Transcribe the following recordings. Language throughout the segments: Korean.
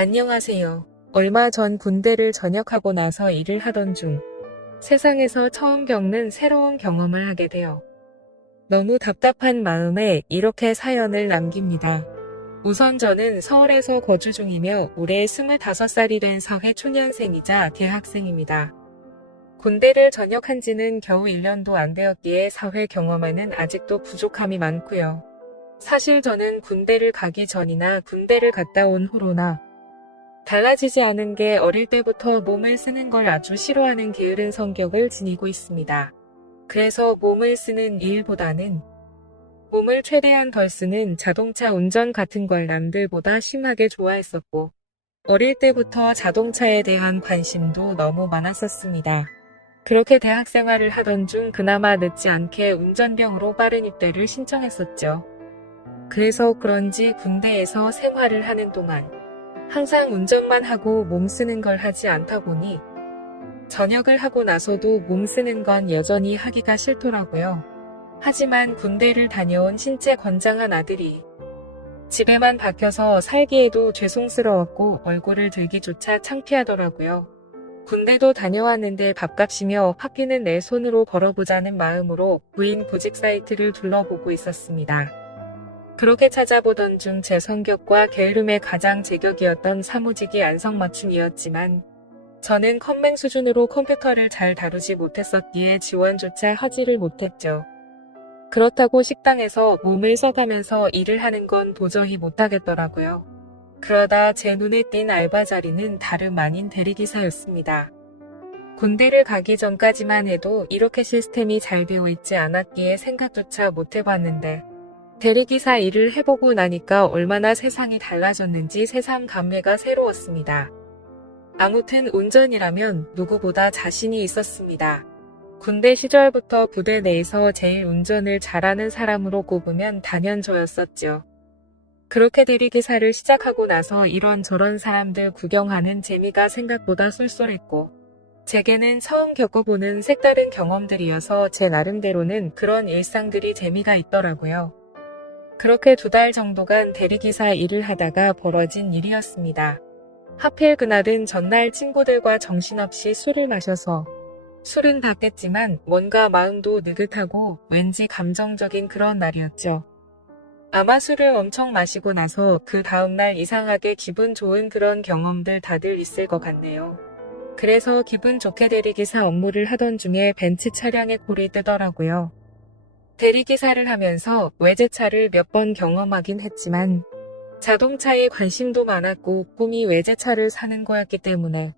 안녕하세요. 얼마 전 군대를 전역하고 나서 일을 하던 중 세상에서 처음 겪는 새로운 경험을 하게 되어 너무 답답한 마음에 이렇게 사연을 남깁니다. 우선 저는 서울에서 거주 중이며 올해 25살이 된 사회초년생이자 대학생입니다. 군대를 전역한 지는 겨우 1년도 안 되었기에 사회 경험에는 아직도 부족함이 많고요. 사실 저는 군대를 가기 전이나 군대를 갔다 온 후로나 달라지지 않은 게 어릴 때부터 몸을 쓰는 걸 아주 싫어하는 게으른 성격을 지니고 있습니다. 그래서 몸을 쓰는 일보다는 몸을 최대한 덜 쓰는 자동차 운전 같은 걸 남들보다 심하게 좋아했었고, 어릴 때부터 자동차에 대한 관심도 너무 많았었습니다. 그렇게 대학 생활을 하던 중 그나마 늦지 않게 운전병으로 빠른 입대를 신청했었죠. 그래서 그런지 군대에서 생활을 하는 동안 항상 운전만 하고 몸 쓰는 걸 하지 않다 보니 전역을 하고 나서도 몸 쓰는 건 여전히 하기가 싫더라고요. 하지만 군대를 다녀온 신체 건장한 아들이 집에만 박혀서 살기에도 죄송스러웠고 얼굴을 들기조차 창피하더라고요. 군대도 다녀왔는데 밥값이며 학비는 내 손으로 벌어보자는 마음으로 구인 구직 사이트를 둘러보고 있었습니다. 그렇게 찾아보던 중 제 성격과 게으름에 가장 제격이었던 사무직이 안성맞춤이었지만 저는 컴맹 수준으로 컴퓨터를 잘 다루지 못했었기에 지원조차 하지를 못했죠. 그렇다고 식당에서 몸을 써가면서 일을 하는 건 도저히 못하겠더라고요. 그러다 제 눈에 띈 알바 자리는 다름 아닌 대리기사였습니다. 군대를 가기 전까지만 해도 이렇게 시스템이 잘 되어 있지 않았기에 생각조차 못해봤는데 대리기사 일을 해보고 나니까 얼마나 세상이 달라졌는지 새삼 감회가 새로웠습니다. 아무튼 운전이라면 누구보다 자신이 있었습니다. 군대 시절부터 부대 내에서 제일 운전을 잘하는 사람으로 꼽으면 단연 저였었죠. 그렇게 대리기사를 시작하고 나서 이런저런 사람들 구경하는 재미가 생각보다 쏠쏠했고 제게는 처음 겪어보는 색다른 경험들이어서 제 나름대로는 그런 일상들이 재미가 있더라고요. 그렇게 2달 정도간 대리기사 일을 하다가 벌어진 일이었습니다. 하필 그날은 전날 친구들과 정신없이 술을 마셔서 술은 다 깼지만 뭔가 마음도 느긋하고 왠지 감정적인 그런 날이었죠. 아마 술을 엄청 마시고 나서 그 다음날 이상하게 기분 좋은 그런 경험들 다들 있을 것 같네요. 그래서 기분 좋게 대리기사 업무를 하던 중에 벤츠 차량에 콜이 뜨더라고요. 대리기사를 하면서 외제차를 몇 번 경험하긴 했지만 자동차에 관심도 많았고 꿈이 외제차를 사는 거였기 때문에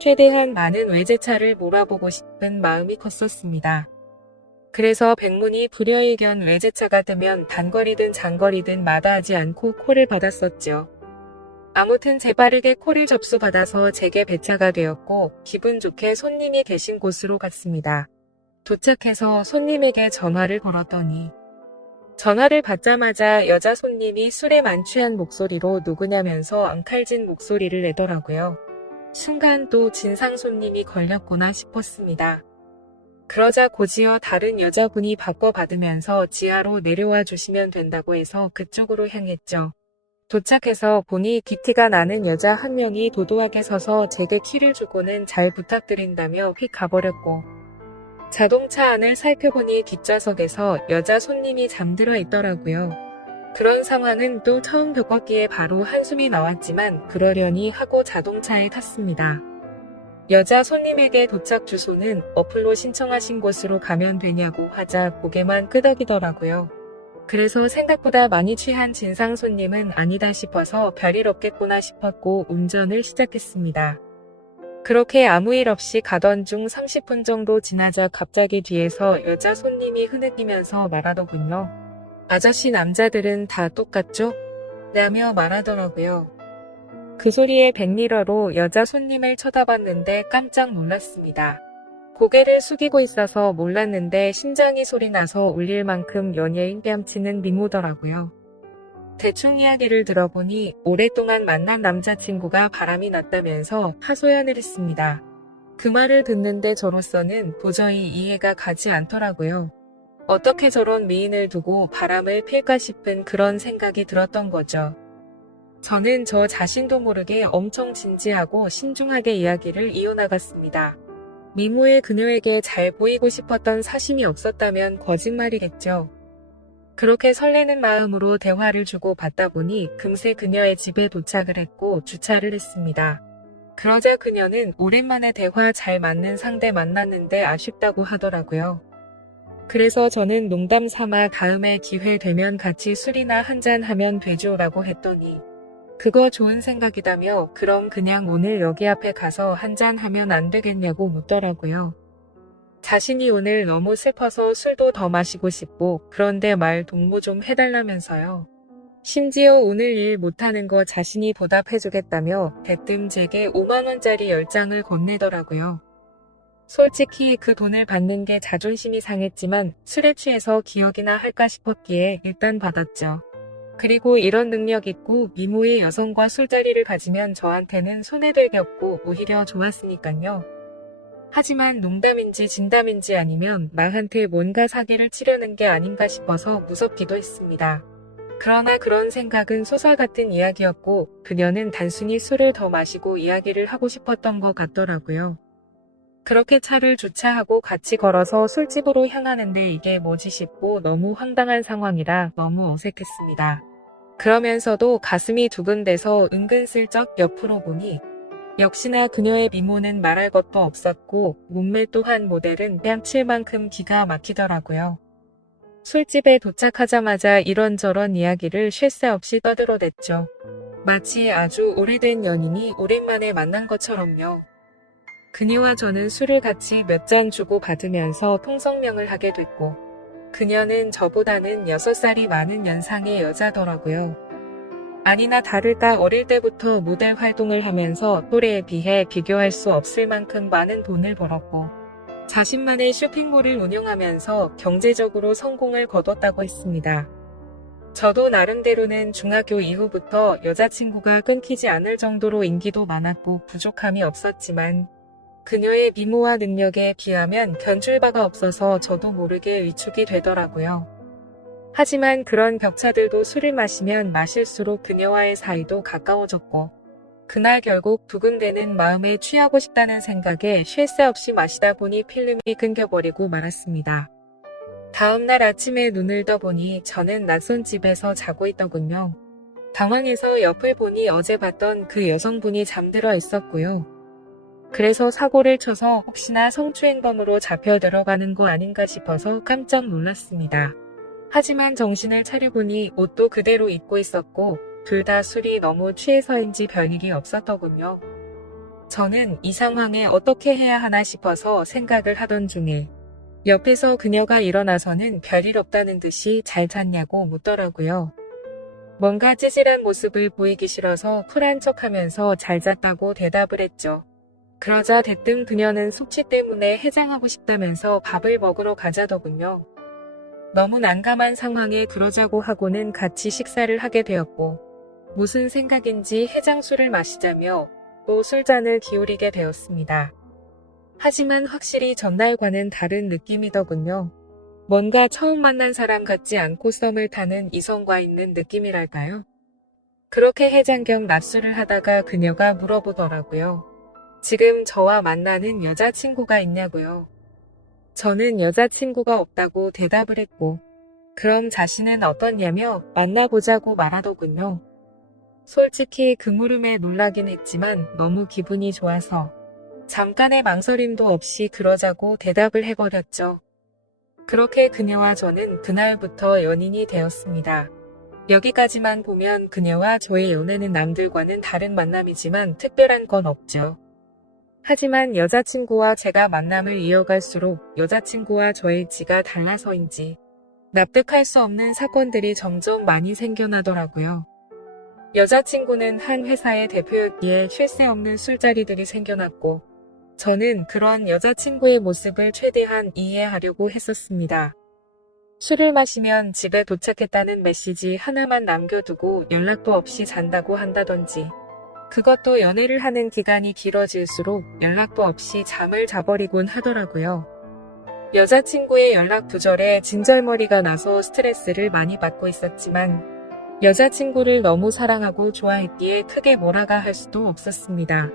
최대한 많은 외제차를 몰아보고 싶은 마음이 컸었습니다. 그래서 백문이 불여일견 외제차가 뜨면 단거리든 장거리든 마다하지 않고 콜을 받았었죠. 아무튼 재빠르게 콜을 접수받아서 제게 배차가 되었고 기분 좋게 손님이 계신 곳으로 갔습니다. 도착해서 손님에게 전화를 걸었더니 전화를 받자마자 여자 손님이 술에 만취한 목소리로 누구냐면서 앙칼진 목소리를 내더라고요. 순간 또 진상 손님이 걸렸구나 싶었습니다. 그러자 곧이어 다른 여자분이 바꿔받으면서 지하로 내려와 주시면 된다고 해서 그쪽으로 향했죠. 도착해서 보니 기티가 나는 여자 한 명이 도도하게 서서 제게 키를 주고는 잘 부탁드린다며 휙 가버렸고 자동차 안을 살펴보니 뒷좌석에서 여자 손님이 잠들어 있더라고요. 그런 상황은 또 처음 겪었기에 바로 한숨이 나왔지만 그러려니 하고 자동차에 탔습니다. 여자 손님에게 도착 주소는 어플로 신청하신 곳으로 가면 되냐고 하자 고개만 끄덕이더라고요. 그래서 생각보다 많이 취한 진상 손님은 아니다 싶어서 별일 없겠구나 싶었고 운전을 시작했습니다. 그렇게 아무 일 없이 가던 중 30분 정도 지나자 갑자기 뒤에서 여자 손님이 흐느끼면서 말하더군요. 아저씨 남자들은 다 똑같죠? 라며 말하더라고요. 그 소리에 백미러로 여자 손님을 쳐다봤는데 깜짝 놀랐습니다. 고개를 숙이고 있어서 몰랐는데 심장이 소리나서 울릴 만큼 연예인 뺨치는 미모더라고요. 대충 이야기를 들어보니 오랫동안 만난 남자친구가 바람이 났다면서 하소연을 했습니다. 그 말을 듣는데 저로서는 도저히 이해가 가지 않더라고요. 어떻게 저런 미인을 두고 바람을 필까 싶은 그런 생각이 들었던 거죠. 저는 저 자신도 모르게 엄청 진지하고 신중하게 이야기를 이어나갔습니다. 미모의 그녀에게 잘 보이고 싶었던 사심이 없었다면 거짓말이겠죠. 그렇게 설레는 마음으로 대화를 주고받다 보니 금세 그녀의 집에 도착을 했고 주차를 했습니다. 그러자 그녀는 오랜만에 대화 잘 맞는 상대 만났는데 아쉽다고 하더라고요. 그래서 저는 농담 삼아 다음에 기회 되면 같이 술이나 한잔 하면 되죠 라고 했더니 그거 좋은 생각이다며 그럼 그냥 오늘 여기 앞에 가서 한잔 하면 안 되겠냐고 묻더라고요. 자신이 오늘 너무 슬퍼서 술도 더 마시고 싶고 그런데 말 동무 좀 해달라면서요. 심지어 오늘 일 못하는 거 자신이 보답해주겠다며 대뜸 제게 5만원짜리 10장을 건네더라고요. 솔직히 그 돈을 받는 게 자존심이 상했지만 술에 취해서 기억이나 할까 싶었기에 일단 받았죠. 그리고 이런 능력 있고 미모의 여성과 술자리를 가지면 저한테는 손해될 게 없고 오히려 좋았으니깐요. 하지만 농담인지 진담인지 아니면 나한테 뭔가 사기를 치려는 게 아닌가 싶어서 무섭기도 했습니다. 그러나 그런 생각은 소설 같은 이야기였고 그녀는 단순히 술을 더 마시고 이야기를 하고 싶었던 것 같더라고요. 그렇게 차를 주차하고 같이 걸어서 술집으로 향하는데 이게 뭐지 싶고 너무 황당한 상황이라 너무 어색했습니다. 그러면서도 가슴이 두근대서 은근슬쩍 옆으로 보니 역시나 그녀의 미모는 말할 것도 없었고 몸매 또한 모델은 뺨칠 만큼 기가 막히더라고요. 술집에 도착하자마자 이런저런 이야기를 쉴 새 없이 떠들어댔죠. 마치 아주 오래된 연인이 오랜만에 만난 것처럼요. 그녀와 저는 술을 같이 몇 잔 주고 받으면서 통성명을 하게 됐고 그녀는 저보다는 6살이 많은 연상의 여자더라고요. 아니나 다를까 어릴 때부터 모델 활동을 하면서 또래에 비해 비교할 수 없을 만큼 많은 돈을 벌었고 자신만의 쇼핑몰을 운영하면서 경제적으로 성공을 거뒀다고 했습니다. 저도 나름대로는 중학교 이후부터 여자친구가 끊기지 않을 정도로 인기도 많았고 부족함이 없었지만 그녀의 미모와 능력에 비하면 견줄 바가 없어서 저도 모르게 위축이 되더라고요. 하지만 그런 격차들도 술을 마시면 마실수록 그녀와의 사이도 가까워졌고 그날 결국 두근대는 마음에 취하고 싶다는 생각에 쉴 새 없이 마시다 보니 필름이 끊겨버리고 말았습니다. 다음날 아침에 눈을 떠보니 저는 낯선 집에서 자고 있더군요. 당황해서 옆을 보니 어제 봤던 그 여성분이 잠들어 있었고요. 그래서 사고를 쳐서 혹시나 성추행범으로 잡혀 들어가는 거 아닌가 싶어서 깜짝 놀랐습니다. 하지만 정신을 차려보니 옷도 그대로 입고 있었고 둘 다 술이 너무 취해서인지 별일이 없었더군요. 저는 이 상황에 어떻게 해야 하나 싶어서 생각을 하던 중에 옆에서 그녀가 일어나서는 별일 없다는 듯이 잘 잤냐고 묻더라고요. 뭔가 찌질한 모습을 보이기 싫어서 쿨한 척하면서 잘 잤다고 대답을 했죠. 그러자 대뜸 그녀는 숙취 때문에 해장하고 싶다면서 밥을 먹으러 가자더군요. 너무 난감한 상황에 그러자고 하고는 같이 식사를 하게 되었고 무슨 생각인지 해장술을 마시자며 또 술잔을 기울이게 되었습니다. 하지만 확실히 전날과는 다른 느낌이더군요. 뭔가 처음 만난 사람 같지 않고 썸을 타는 이성과 있는 느낌이랄까요? 그렇게 해장 겸 낮술을 하다가 그녀가 물어보더라고요. 지금 저와 만나는 여자친구가 있냐고요. 저는 여자친구가 없다고 대답을 했고 그럼 자신은 어떻냐며 만나보자고 말하더군요. 솔직히 그 물음에 놀라긴 했지만 너무 기분이 좋아서 잠깐의 망설임도 없이 그러자고 대답을 해버렸죠. 그렇게 그녀와 저는 그날부터 연인이 되었습니다. 여기까지만 보면 그녀와 저의 연애는 남들과는 다른 만남이지만 특별한 건 없죠. 하지만 여자친구와 제가 만남을 이어갈수록 여자친구와 저의 지가 달라서인지 납득할 수 없는 사건들이 점점 많이 생겨나더라고요. 여자친구는 한 회사의 대표였기에 쉴 새 없는 술자리들이 생겨났고 저는 그런 여자친구의 모습을 최대한 이해하려고 했었습니다. 술을 마시면 집에 도착했다는 메시지 하나만 남겨두고 연락도 없이 잔다고 한다던지 그것도 연애를 하는 기간이 길어질수록 연락도 없이 잠을 자버리곤 하더라고요. 여자친구의 연락 두절에 진절머리가 나서 스트레스를 많이 받고 있었지만 여자친구를 너무 사랑하고 좋아했기에 크게 뭐라가 할 수도 없었습니다.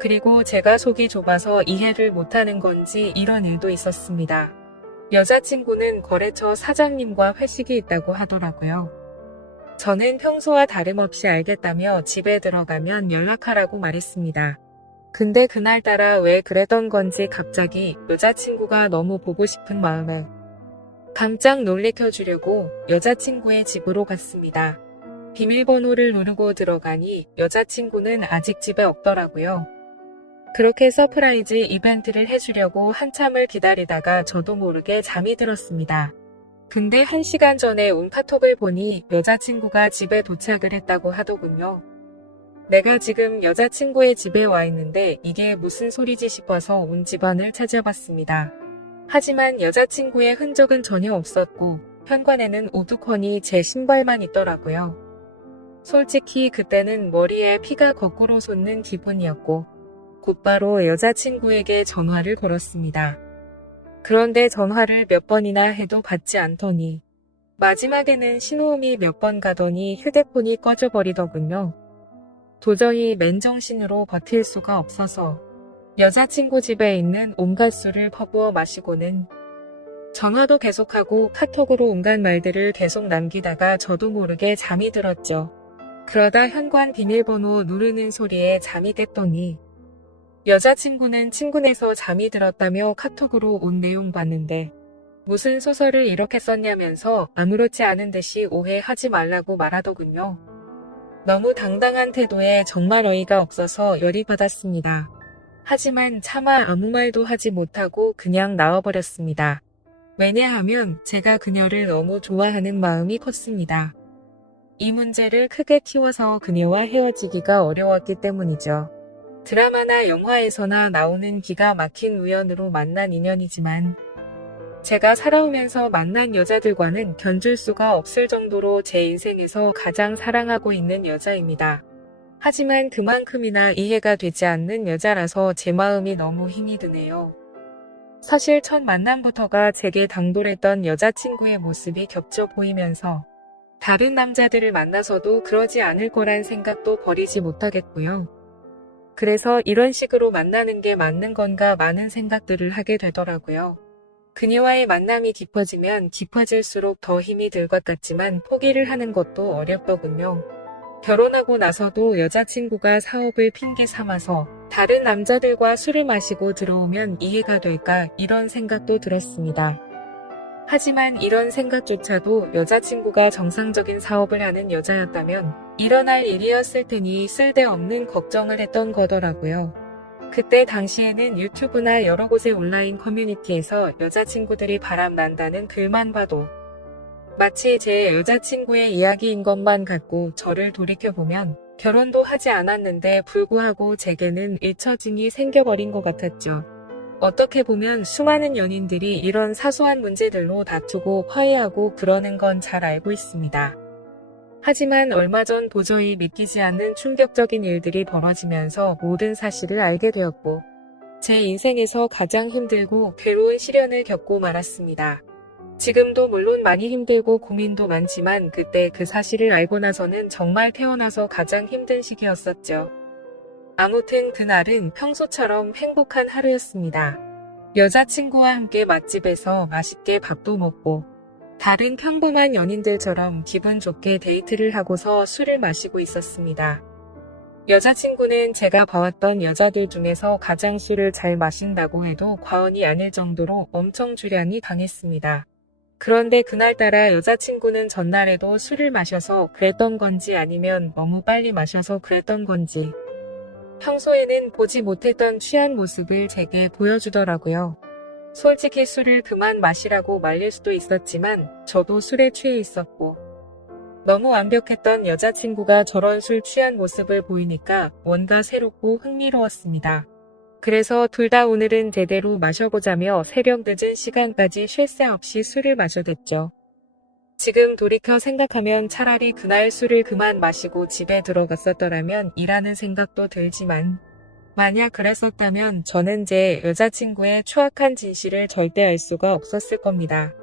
그리고 제가 속이 좁아서 이해를 못하는 건지 이런 일도 있었습니다. 여자친구는 거래처 사장님과 회식이 있다고 하더라고요. 저는 평소와 다름없이 알겠다며 집에 들어가면 연락하라고 말했습니다. 근데 그날따라 왜 그랬던 건지 갑자기 여자친구가 너무 보고 싶은 마음에 깜짝 놀래켜주려고 여자친구의 집으로 갔습니다. 비밀번호를 누르고 들어가니 여자친구는 아직 집에 없더라고요. 그렇게 서프라이즈 이벤트를 해주려고 한참을 기다리다가 저도 모르게 잠이 들었습니다. 근데 1시간 전에 온 카톡을 보니 여자친구가 집에 도착을 했다고 하더군요. 내가 지금 여자친구의 집에 와 있는데 이게 무슨 소리지 싶어서 온 집안을 찾아봤습니다. 하지만 여자친구의 흔적은 전혀 없었고 현관에는 오두커니 제 신발만 있더라고요. 솔직히 그때는 머리에 피가 거꾸로 솟는 기분이었고 곧바로 여자친구에게 전화를 걸었습니다. 그런데 전화를 몇 번이나 해도 받지 않더니 마지막에는 신호음이 몇 번 가더니 휴대폰이 꺼져버리더군요. 도저히 맨정신으로 버틸 수가 없어서 여자친구 집에 있는 온갖 술을 퍼부어 마시고는 전화도 계속하고 카톡으로 온갖 말들을 계속 남기다가 저도 모르게 잠이 들었죠. 그러다 현관 비밀번호 누르는 소리에 잠이 깼더니 여자친구는 친구네서 잠이 들었다며 카톡으로 온 내용 봤는데 무슨 소설을 이렇게 썼냐면서 아무렇지 않은 듯이 오해하지 말라고 말하더군요. 너무 당당한 태도에 정말 어이가 없어서 열이 받았습니다. 하지만 차마 아무 말도 하지 못하고 그냥 나와버렸습니다. 왜냐하면 제가 그녀를 너무 좋아하는 마음이 컸습니다. 이 문제를 크게 키워서 그녀와 헤어지기가 어려웠기 때문이죠. 드라마나 영화에서나 나오는 기가 막힌 우연으로 만난 인연이지만 제가 살아오면서 만난 여자들과는 견줄 수가 없을 정도로 제 인생에서 가장 사랑하고 있는 여자입니다. 하지만 그만큼이나 이해가 되지 않는 여자라서 제 마음이 너무 힘이 드네요. 사실 첫 만남부터가 제게 당돌했던 여자친구의 모습이 겹쳐 보이면서 다른 남자들을 만나서도 그러지 않을 거란 생각도 버리지 못하겠고요. 그래서 이런 식으로 만나는 게 맞는 건가 많은 생각들을 하게 되더라고요. 그녀와의 만남이 깊어지면 깊어질수록 더 힘이 들 것 같지만 포기를 하는 것도 어렵더군요. 결혼하고 나서도 여자친구가 사업을 핑계 삼아서 다른 남자들과 술을 마시고 들어오면 이해가 될까 이런 생각도 들었습니다. 하지만 이런 생각조차도 여자친구가 정상적인 사업을 하는 여자였다면 일어날 일이었을 테니 쓸데없는 걱정을 했던 거더라고요. 그때 당시에는 유튜브나 여러 곳의 온라인 커뮤니티에서 여자친구들이 바람난다는 글만 봐도 마치 제 여자친구의 이야기인 것만 같고 저를 돌이켜보면 결혼도 하지 않았는데 불구하고 제게는 잊혀짐이 생겨버린 것 같았죠. 어떻게 보면 수많은 연인들이 이런 사소한 문제들로 다투고 화해하고 그러는 건 잘 알고 있습니다. 하지만 얼마 전 도저히 믿기지 않는 충격적인 일들이 벌어지면서 모든 사실을 알게 되었고 제 인생에서 가장 힘들고 괴로운 시련을 겪고 말았습니다. 지금도 물론 많이 힘들고 고민도 많지만 그때 그 사실을 알고 나서는 정말 태어나서 가장 힘든 시기였었죠. 아무튼 그날은 평소처럼 행복한 하루였습니다. 여자친구와 함께 맛집에서 맛있게 밥도 먹고 다른 평범한 연인들처럼 기분 좋게 데이트를 하고서 술을 마시고 있었습니다. 여자친구는 제가 봐왔던 여자들 중에서 가장 술을 잘 마신다고 해도 과언이 아닐 정도로 엄청 주량이 강했습니다. 그런데 그날따라 여자친구는 전날에도 술을 마셔서 그랬던 건지 아니면 너무 빨리 마셔서 그랬던 건지 평소에는 보지 못했던 취한 모습을 제게 보여주더라고요. 솔직히 술을 그만 마시라고 말릴 수도 있었지만 저도 술에 취해 있었고 너무 완벽했던 여자친구가 저런 술 취한 모습을 보이니까 뭔가 새롭고 흥미로웠습니다. 그래서 둘 다 오늘은 제대로 마셔보자며 새벽 늦은 시간까지 쉴 새 없이 술을 마셔댔죠. 지금 돌이켜 생각하면 차라리 그날 술을 그만 마시고 집에 들어갔었더라면 이라는 생각도 들지만 만약 그랬었다면 저는 제 여자친구의 추악한 진실을 절대 알 수가 없었을 겁니다.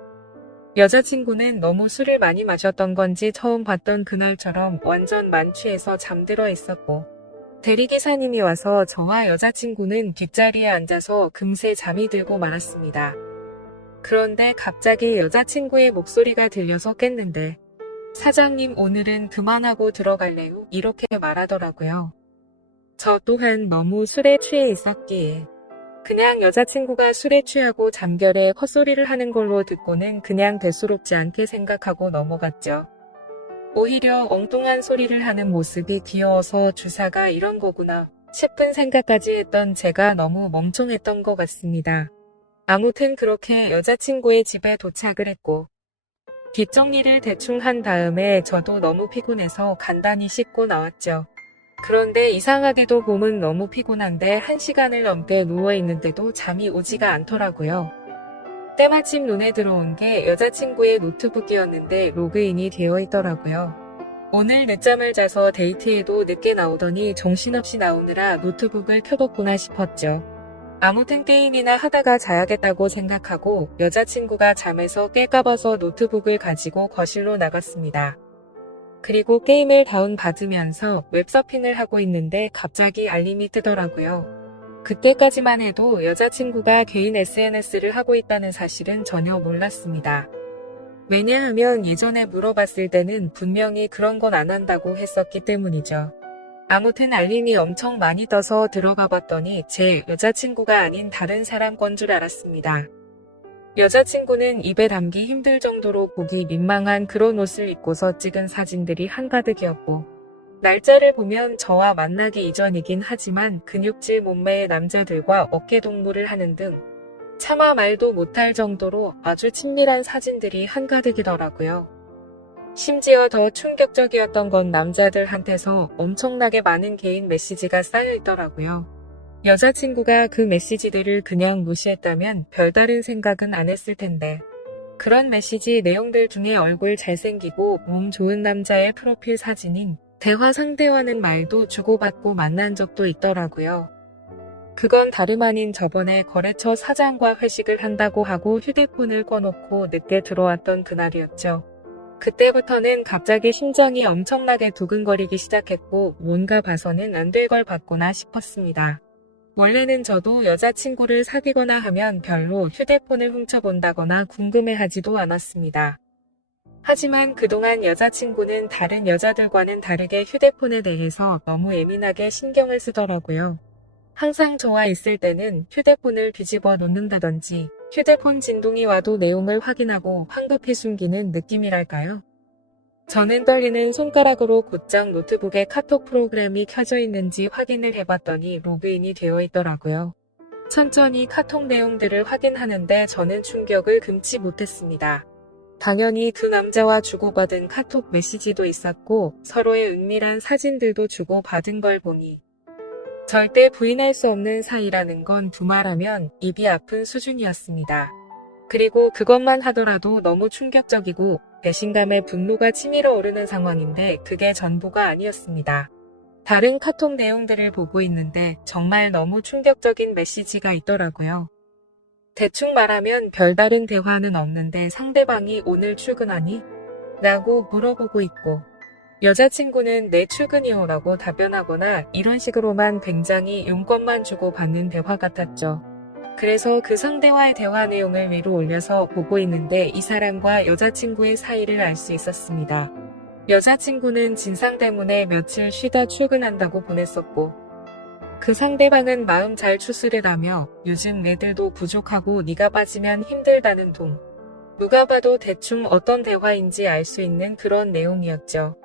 여자친구는 너무 술을 많이 마셨던 건지 처음 봤던 그날처럼 완전 만취해서 잠들어 있었고, 대리기사님이 와서 저와 여자친구는 뒷자리에 앉아서 금세 잠이 들고 말았습니다. 그런데 갑자기 여자친구의 목소리가 들려서 깼는데, 사장님 오늘은 그만하고 들어갈래요? 이렇게 말하더라고요. 저 또한 너무 술에 취해 있었기에 그냥 여자친구가 술에 취하고 잠결에 헛소리를 하는 걸로 듣고는 그냥 대수롭지 않게 생각하고 넘어갔죠. 오히려 엉뚱한 소리를 하는 모습이 귀여워서 주사가 이런 거구나 싶은 생각까지 했던 제가 너무 멍청했던 것 같습니다. 아무튼 그렇게 여자친구의 집에 도착을 했고, 뒷정리를 대충 한 다음에 저도 너무 피곤해서 간단히 씻고 나왔죠. 그런데 이상하게도 몸은 너무 피곤한데 1시간을 넘게 누워있는데도 잠이 오지가 않더라고요. 때마침 눈에 들어온 게 여자친구의 노트북이었는데 로그인이 되어 있더라고요. 오늘 늦잠을 자서 데이트에도 늦게 나오더니 정신없이 나오느라 노트북을 켜뒀구나 싶었죠. 아무튼 게임이나 하다가 자야겠다고 생각하고 여자친구가 잠에서 깰까 봐서 노트북을 가지고 거실로 나갔습니다. 그리고 게임을 다운받으면서 웹서핑을 하고 있는데 갑자기 알림이 뜨더라고요. 그때까지만 해도 여자친구가 개인 SNS를 하고 있다는 사실은 전혀 몰랐습니다. 왜냐하면 예전에 물어봤을 때는 분명히 그런 건 안 한다고 했었기 때문이죠. 아무튼 알림이 엄청 많이 떠서 들어가 봤더니 제 여자친구가 아닌 다른 사람 건 줄 알았습니다. 여자친구는 입에 담기 힘들 정도로 보기 민망한 그런 옷을 입고서 찍은 사진들이 한가득이었고, 날짜를 보면 저와 만나기 이전이긴 하지만 근육질 몸매의 남자들과 어깨동무를 하는 등 차마 말도 못할 정도로 아주 친밀한 사진들이 한가득이더라고요. 심지어 더 충격적이었던 건 남자들한테서 엄청나게 많은 개인 메시지가 쌓여 있더라고요. 여자친구가 그 메시지들을 그냥 무시했다면 별다른 생각은 안 했을 텐데, 그런 메시지 내용들 중에 얼굴 잘생기고 몸 좋은 남자의 프로필 사진인 대화 상대와는 말도 주고받고 만난 적도 있더라고요. 그건 다름 아닌 저번에 거래처 사장과 회식을 한다고 하고 휴대폰을 꺼놓고 늦게 들어왔던 그날이었죠. 그때부터는 갑자기 심장이 엄청나게 두근거리기 시작했고 뭔가 봐서는 안 될 걸 봤구나 싶었습니다. 원래는 저도 여자친구를 사귀거나 하면 별로 휴대폰을 훔쳐본다거나 궁금해하지도 않았습니다. 하지만 그동안 여자친구는 다른 여자들과는 다르게 휴대폰에 대해서 너무 예민하게 신경을 쓰더라고요. 항상 저와 있을 때는 휴대폰을 뒤집어 놓는다든지 휴대폰 진동이 와도 내용을 확인하고 황급히 숨기는 느낌이랄까요? 저는 떨리는 손가락으로 곧장 노트북에 카톡 프로그램이 켜져 있는지 확인을 해봤더니 로그인이 되어 있더라고요. 천천히 카톡 내용들을 확인하는데 저는 충격을 금치 못했습니다. 당연히 두 남자와 주고받은 카톡 메시지도 있었고 서로의 은밀한 사진들도 주고받은 걸 보니 절대 부인할 수 없는 사이라는 건 두말하면 입이 아픈 수준이었습니다. 그리고 그것만 하더라도 너무 충격적이고 배신감에 분노가 치밀어 오르는 상황인데 그게 전부가 아니었습니다. 다른 카톡 내용들을 보고 있는데 정말 너무 충격적인 메시지가 있더라고요. 대충 말하면 별다른 대화는 없는데 상대방이 오늘 출근하니? 라고 물어보고 있고, 여자친구는 내 출근이요 라고 답변하거나 이런 식으로만 굉장히 용건만 주고 받는 대화 같았죠. 그래서 그 상대와의 대화 내용을 위로 올려서 보고 있는데 이 사람과 여자친구의 사이를 알 수 있었습니다. 여자친구는 진상 때문에 며칠 쉬다 출근한다고 보냈었고, 그 상대방은 마음 잘 추스르라며 요즘 애들도 부족하고 네가 빠지면 힘들다는 둥. 누가 봐도 대충 어떤 대화인지 알 수 있는 그런 내용이었죠.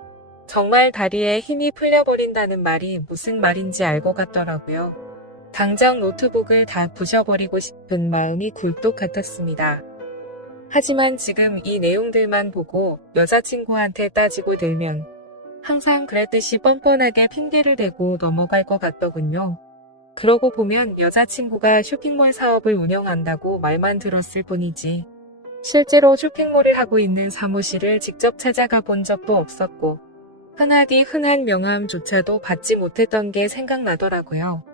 정말 다리에 힘이 풀려버린다는 말이 무슨 말인지 알 것 같더라고요. 당장 노트북을 다 부셔버리고 싶은 마음이 굴뚝 같았습니다. 하지만 지금 이 내용들만 보고 여자친구한테 따지고 들면 항상 그랬듯이 뻔뻔하게 핑계를 대고 넘어갈 것 같더군요. 그러고 보면 여자친구가 쇼핑몰 사업을 운영한다고 말만 들었을 뿐이지 실제로 쇼핑몰을 하고 있는 사무실을 직접 찾아가 본 적도 없었고 흔하디 흔한 명함조차도 받지 못했던 게 생각나더라고요.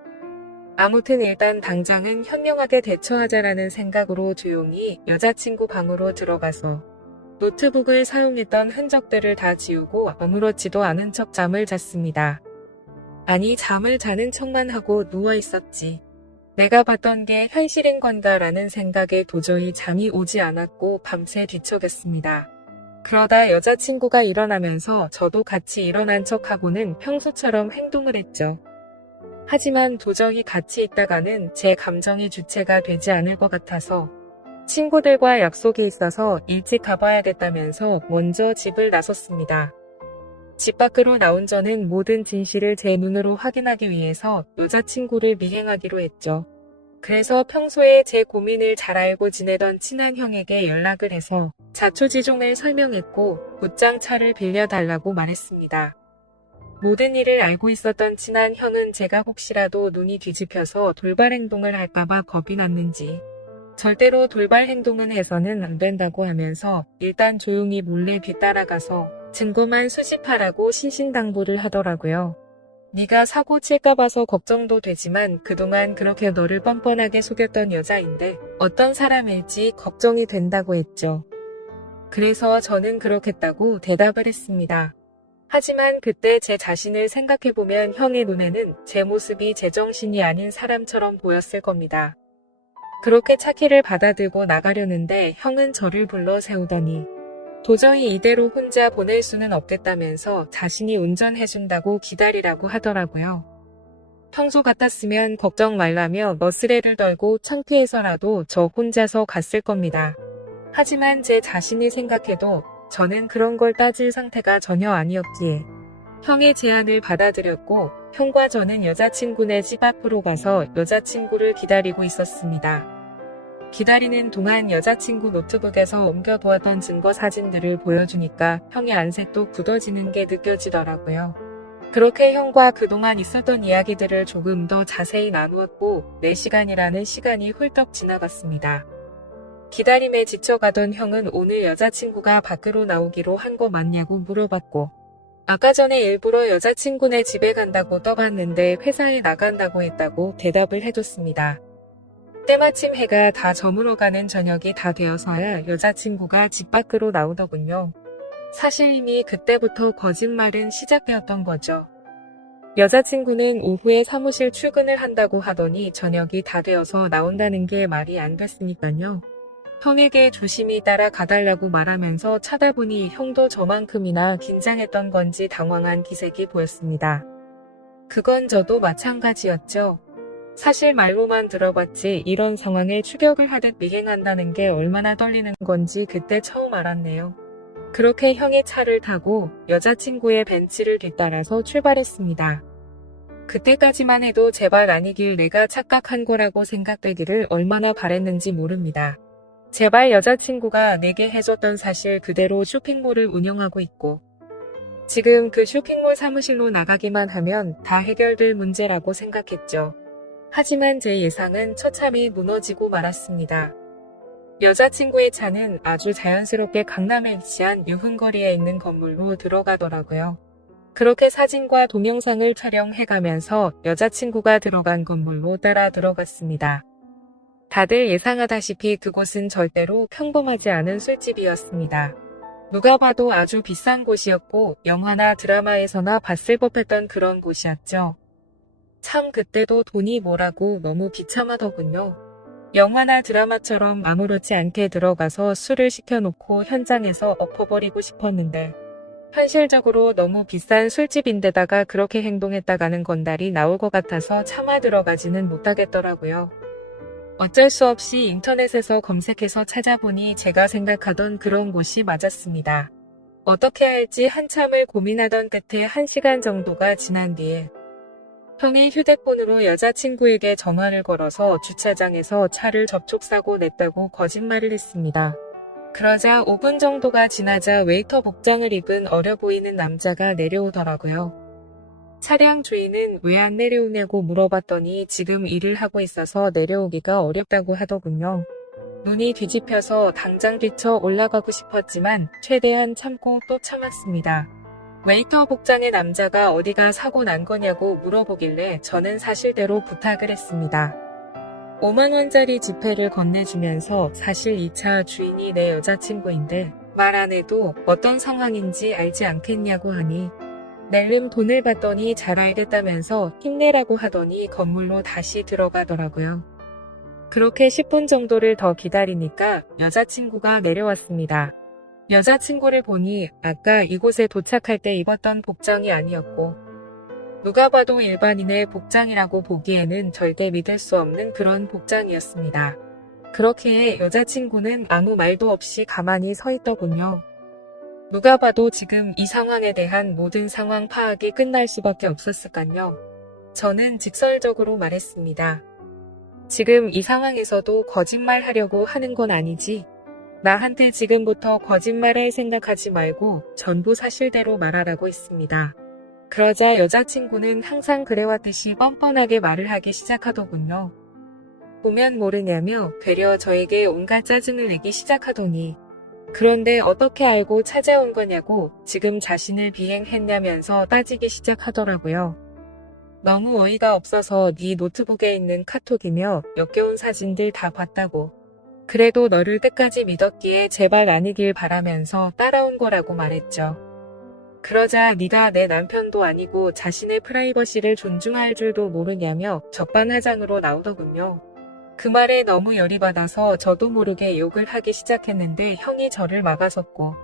아무튼 일단 당장은 현명하게 대처하자라는 생각으로 조용히 여자친구 방으로 들어가서 노트북을 사용했던 흔적들을 다 지우고 아무렇지도 않은 척 잠을 잤습니다. 아니, 잠을 자는 척만 하고 누워 있었지. 내가 봤던 게 현실인 건가라는 생각에 도저히 잠이 오지 않았고 밤새 뒤척였습니다. 그러다 여자친구가 일어나면서 저도 같이 일어난 척하고는 평소처럼 행동을 했죠. 하지만 도저히 같이 있다가는 제 감정의 주체가 되지 않을 것 같아서 친구들과 약속이 있어서 일찍 가봐야겠다면서 먼저 집을 나섰습니다. 집 밖으로 나온 저는 모든 진실을 제 눈으로 확인하기 위해서 여자친구를 미행하기로 했죠. 그래서 평소에 제 고민을 잘 알고 지내던 친한 형에게 연락을 해서 자초지종을 설명했고 곧장 차를 빌려달라고 말했습니다. 모든 일을 알고 있었던 친한 형은 제가 혹시라도 눈이 뒤집혀서 돌발 행동을 할까봐 겁이 났는지 절대로 돌발 행동은 해서는 안 된다고 하면서 일단 조용히 몰래 뒤따라가서 증거만 수집하라고 신신당부를 하더라고요. 네가 사고 칠까 봐서 걱정도 되지만 그동안 그렇게 너를 뻔뻔하게 속였던 여자인데 어떤 사람일지 걱정이 된다고 했죠. 그래서 저는 그렇겠다고 대답을 했습니다. 하지만 그때 제 자신을 생각해보면 형의 눈에는 제 모습이 제정신이 아닌 사람처럼 보였을 겁니다. 그렇게 차키를 받아들고 나가려는데 형은 저를 불러 세우더니 도저히 이대로 혼자 보낼 수는 없겠다면서 자신이 운전해준다고 기다리라고 하더라고요. 평소 같았으면 걱정 말라며 너스레를 떨고 창피해서라도 저 혼자서 갔을 겁니다. 하지만 제 자신을 생각해도 저는 그런 걸 따질 상태가 전혀 아니었기에 형의 제안을 받아들였고 형과 저는 여자친구네 집 앞으로 가서 여자친구를 기다리고 있었습니다. 기다리는 동안 여자친구 노트북에서 옮겨두었던 증거 사진들을 보여주니까 형의 안색도 굳어지는 게 느껴지더라고요. 그렇게 형과 그동안 있었던 이야기들을 조금 더 자세히 나누었고 4시간이라는 시간이 훌떡 지나갔습니다. 기다림에 지쳐가던 형은 오늘 여자친구가 밖으로 나오기로 한 거 맞냐고 물어봤고 아까 전에 일부러 여자친구네 집에 간다고 떠봤는데 회사에 나간다고 했다고 대답을 해줬습니다. 때마침 해가 다 저물어가는 저녁이 다 되어서야 여자친구가 집 밖으로 나오더군요. 사실 이미 그때부터 거짓말은 시작되었던 거죠. 여자친구는 오후에 사무실 출근을 한다고 하더니 저녁이 다 되어서 나온다는 게 말이 안 됐으니까요. 형에게 조심히 따라가달라고 말하면서 찾아보니 형도 저만큼이나 긴장했던 건지 당황한 기색이 보였습니다. 그건 저도 마찬가지였죠. 사실 말로만 들어봤지 이런 상황에 추격을 하듯 미행한다는 게 얼마나 떨리는 건지 그때 처음 알았네요. 그렇게 형의 차를 타고 여자친구의 벤츠를 뒤따라서 출발했습니다. 그때까지만 해도 제발 아니길 내가 착각한 거라고 생각되기를 얼마나 바랬는지 모릅니다. 제발 여자친구가 내게 해줬던 사실 그대로 쇼핑몰을 운영하고 있고 지금 그 쇼핑몰 사무실로 나가기만 하면 다 해결될 문제라고 생각했죠. 하지만 제 예상은 처참히 무너지고 말았습니다. 여자친구의 차는 아주 자연스럽게 강남에 위치한 유흥거리에 있는 건물로 들어가더라고요. 그렇게 사진과 동영상을 촬영해가면서 여자친구가 들어간 건물로 따라 들어갔습니다. 다들 예상하다시피 그곳은 절대로 평범하지 않은 술집이었습니다. 누가 봐도 아주 비싼 곳이었고 영화나 드라마에서나 봤을 법했던 그런 곳이었죠. 참 그때도 돈이 뭐라고 너무 비참하더군요. 영화나 드라마처럼 아무렇지 않게 들어가서 술을 시켜놓고 현장에서 엎어버리고 싶었는데 현실적으로 너무 비싼 술집인데다가 그렇게 행동했다가는 건달이 나올 것 같아서 차마 들어가지는 못하겠더라고요. 어쩔 수 없이 인터넷에서 검색해서 찾아보니 제가 생각하던 그런 곳이 맞았습니다. 어떻게 할지 한참을 고민하던 끝에 1시간 정도가 지난 뒤에 형이 휴대폰으로 여자친구에게 전화를 걸어서 주차장에서 차를 접촉사고 냈다고 거짓말을 했습니다. 그러자 5분 정도가 지나자 웨이터 복장을 입은 어려 보이는 남자가 내려오더라고요. 차량 주인은 왜 안 내려오냐고 물어봤더니 지금 일을 하고 있어서 내려오기가 어렵다고 하더군요. 눈이 뒤집혀서 당장 뛰쳐 올라가고 싶었지만 최대한 참고 또 참았습니다. 웨이터 복장의 남자가 어디가 사고 난 거냐고 물어보길래 저는 사실대로 부탁을 했습니다. 5만원짜리 지폐를 건네주면서 사실 이 차 주인이 내 여자친구인데 말 안 해도 어떤 상황인지 알지 않겠냐고 하니 낼름 돈을 받더니 잘 알겠다면서 힘내라고 하더니 건물로 다시 들어가더라고요. 그렇게 10분 정도를 더 기다리니까 여자친구가 내려왔습니다. 여자친구를 보니 아까 이곳에 도착할 때 입었던 복장이 아니었고 누가 봐도 일반인의 복장이라고 보기에는 절대 믿을 수 없는 그런 복장이었습니다. 그렇기에 여자친구는 아무 말도 없이 가만히 서 있더군요. 누가 봐도 지금 이 상황에 대한 모든 상황 파악이 끝날 수밖에 없었을까요? 저는 직설적으로 말했습니다. 지금 이 상황에서도 거짓말 하려고 하는 건 아니지? 나한테 지금부터 거짓말할 생각하지 말고 전부 사실대로 말하라고 했습니다. 그러자 여자친구는 항상 그래왔듯이 뻔뻔하게 말을 하기 시작하더군요. 보면 모르냐며 되려 저에게 온갖 짜증을 내기 시작하더니 그런데 어떻게 알고 찾아온 거냐고 지금 자신을 비행했냐면서 따지기 시작하더라고요. 너무 어이가 없어서 네 노트북에 있는 카톡이며 역겨운 사진들 다 봤다고. 그래도 너를 끝까지 믿었기에 제발 아니길 바라면서 따라온 거라고 말했죠. 그러자 네가 내 남편도 아니고 자신의 프라이버시를 존중할 줄도 모르냐며 적반하장으로 나오더군요. 그 말에 너무 열이 받아서 저도 모르게 욕을 하기 시작했는데 형이 저를 막아섰고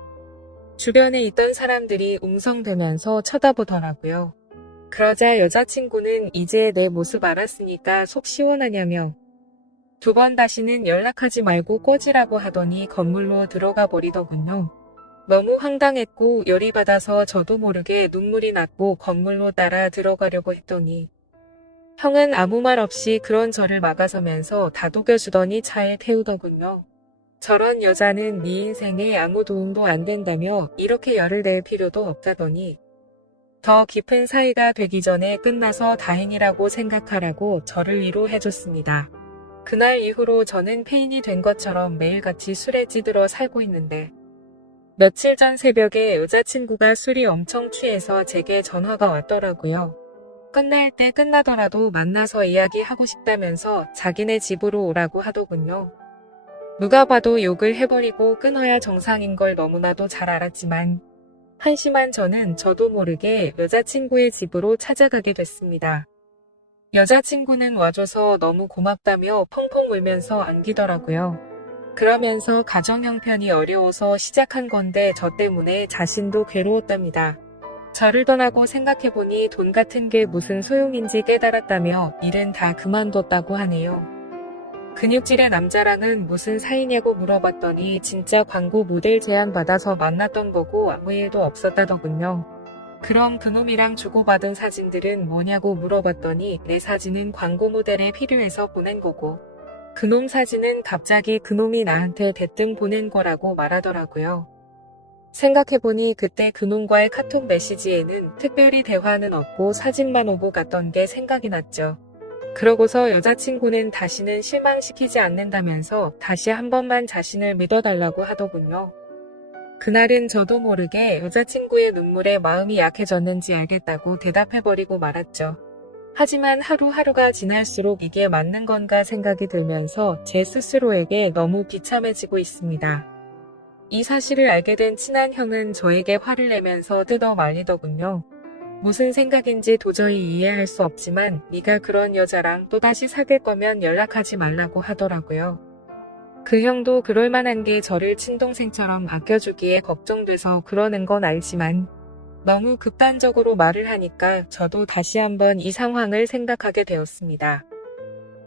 주변에 있던 사람들이 웅성대면서 쳐다보더라고요. 그러자 여자친구는 이제 내 모습 알았으니까 속 시원하냐며 2번 다시는 연락하지 말고 꺼지라고 하더니 건물로 들어가 버리더군요. 너무 황당했고 열이 받아서 저도 모르게 눈물이 났고 건물로 따라 들어가려고 했더니 형은 아무 말 없이 그런 저를 막아서면서 다독여주더니 차에 태우더군요. 저런 여자는 네 인생에 아무 도움도 안 된다며 이렇게 열을 낼 필요도 없다더니 더 깊은 사이가 되기 전에 끝나서 다행이라고 생각하라고 저를 위로해줬습니다. 그날 이후로 저는 폐인이 된 것처럼 매일같이 술에 찌들어 살고 있는데 며칠 전 새벽에 여자친구가 술이 엄청 취해서 제게 전화가 왔더라고요. 끝날 때 끝나더라도 만나서 이야기하고 싶다면서 자기네 집으로 오라고 하더군요. 누가 봐도 욕을 해버리고 끊어야 정상인 걸 너무나도 잘 알았지만 한심한 저는 저도 모르게 여자친구의 집으로 찾아가게 됐습니다. 여자친구는 와줘서 너무 고맙다며 펑펑 울면서 안기더라고요. 그러면서 가정 형편이 어려워서 시작한 건데 저 때문에 자신도 괴로웠답니다. 저를 떠나고 생각해보니 돈 같은 게 무슨 소용인지 깨달았다며 일은 다 그만뒀다고 하네요. 근육질의 남자랑은 무슨 사이냐고 물어봤더니 진짜 광고 모델 제안 받아서 만났던 거고 아무 일도 없었다더군요. 그럼 그놈이랑 주고받은 사진들은 뭐냐고 물어봤더니 내 사진은 광고 모델에 필요해서 보낸 거고 그놈 사진은 갑자기 그놈이 나한테 대뜸 보낸 거라고 말하더라고요. 생각해보니 그때 그놈과의 카톡 메시지에는 특별히 대화는 없고 사진만 오고 갔던 게 생각이 났죠. 그러고서 여자친구는 다시는 실망시키지 않는다면서 다시 한 번만 자신을 믿어달라고 하더군요. 그날은 저도 모르게 여자친구의 눈물에 마음이 약해졌는지 알겠다고 대답해버리고 말았죠. 하지만 하루하루가 지날수록 이게 맞는 건가 생각이 들면서 제 스스로에게 너무 비참해지고 있습니다. 이 사실을 알게 된 친한 형은 저에게 화를 내면서 뜯어 말리더군요. 무슨 생각인지 도저히 이해할 수 없지만 네가 그런 여자랑 또다시 사귈 거면 연락하지 말라고 하더라고요. 그 형도 그럴 만한 게 저를 친동생처럼 아껴주기에 걱정돼서 그러는 건 알지만 너무 극단적으로 말을 하니까 저도 다시 한번 이 상황을 생각하게 되었습니다.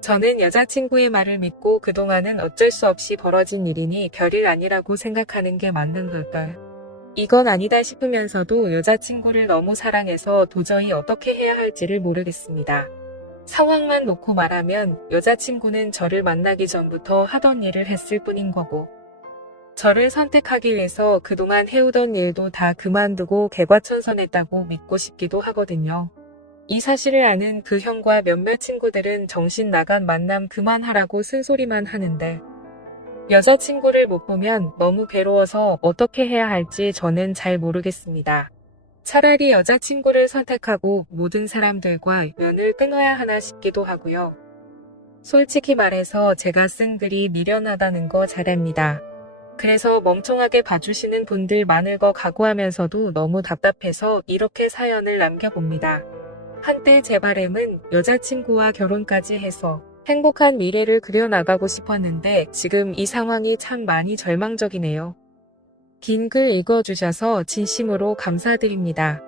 저는 여자친구의 말을 믿고 그동안은 어쩔 수 없이 벌어진 일이니 별일 아니라고 생각하는 게 맞는 걸까요? 이건 아니다 싶으면서도 여자친구를 너무 사랑해서 도저히 어떻게 해야 할지를 모르겠습니다. 상황만 놓고 말하면 여자친구는 저를 만나기 전부터 하던 일을 했을 뿐인 거고 저를 선택하기 위해서 그동안 해오던 일도 다 그만두고 개과천선했다고 믿고 싶기도 하거든요. 이 사실을 아는 그 형과 몇몇 친구들은 정신 나간 만남 그만하라고 쓴소리만 하는데 여자친구를 못 보면 너무 괴로워서 어떻게 해야 할지 저는 잘 모르겠습니다. 차라리 여자친구를 선택하고 모든 사람들과 연을 끊어야 하나 싶기도 하고요. 솔직히 말해서 제가 쓴 글이 미련하다는 거 잘 압니다. 그래서 멍청하게 봐주시는 분들 많을 거 각오하면서도 너무 답답해서 이렇게 사연을 남겨봅니다. 한때 제 바람은 여자친구와 결혼까지 해서 행복한 미래를 그려나가고 싶었는데 지금 이 상황이 참 많이 절망적이네요. 긴 글 읽어주셔서 진심으로 감사드립니다.